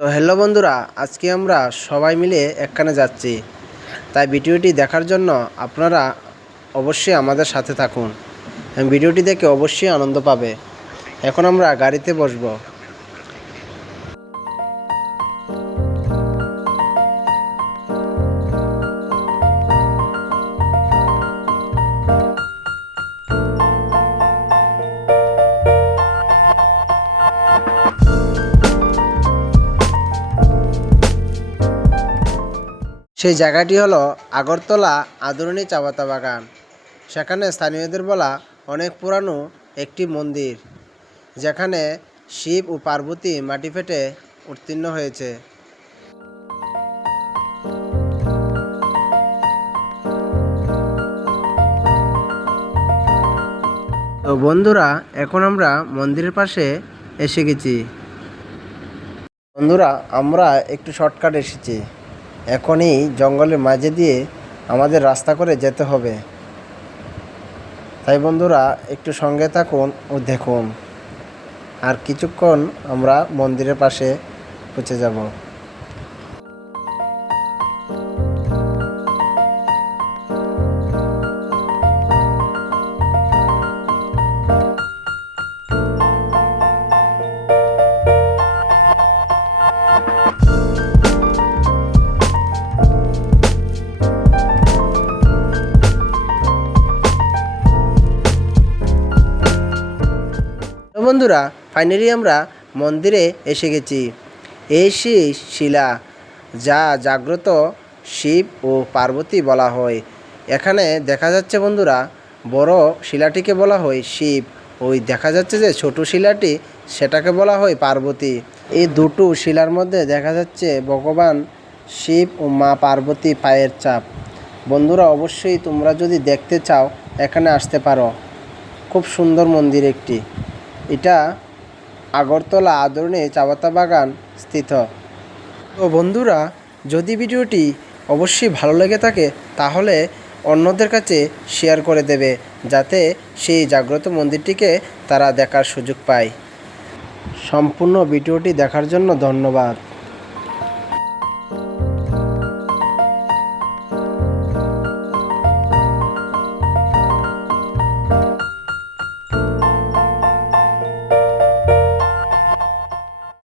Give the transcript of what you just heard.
তো হ্যালো বন্ধুরা, আজকে আমরা সবাই মিলে একখানে যাচ্ছি। তাই ভিডিওটি দেখার জন্য আপনারা অবশ্যই আমাদের সাথে থাকুন। ভিডিওটি দেখে অবশ্যই আনন্দ পাবে। এখন আমরা গাড়িতে বসবো। সেই জায়গাটি হলো আগরতলা আদরণী চা পাতা বাগান। সেখানে স্থানীয়দের বলা অনেক পুরানো একটি মন্দির, যেখানে শিব ও পার্বতী মাটি ফেটে উত্তীর্ণ হয়েছে। তো বন্ধুরা, এখন আমরা মন্দিরের পাশে এসে গেছি। বন্ধুরা, আমরা একটু শর্টকাট এসেছি। এখনই জঙ্গলের মাঝে দিয়ে আমাদের রাস্তা করে যেতে হবে। তাই বন্ধুরা, একটু সঙ্গে থাকুন ও দেখুন। আর কিছুক্ষণ আমরা মন্দিরের পাশে পৌঁছে যাব। বন্ধুরা, ফাইনালি আমরা মন্দিরে এসে গেছি। এই সেই শিলা, যা জাগ্রত শিব ও পার্বতী বলা হয়। এখানে দেখা যাচ্ছে বন্ধুরা, বড় শিলাটিকে বলা হয় শিব, ওই দেখা যাচ্ছে যে ছোট শিলাটি, সেটাকে বলা হয় পার্বতী। এই দুটো শিলার মধ্যে দেখা যাচ্ছে ভগবান শিব ও মা পার্বতী পায়ের ছাপ। বন্ধুরা, অবশ্যই তোমরা যদি দেখতে চাও এখানে আসতে পারো। খুব সুন্দর মন্দির একটি। এটা আগরতলা আদরণী চা পাতা বাগান স্থিত। তো বন্ধুরা, যদি ভিডিওটি অবশ্যই ভালো লেগে থাকে তাহলে অন্যদের কাছে শেয়ার করে দেবে, যাতে সেই জাগ্রত মন্দিরটিকে তারা দেখার সুযোগ পায়। সম্পূর্ণ ভিডিওটি দেখার জন্য ধন্যবাদ।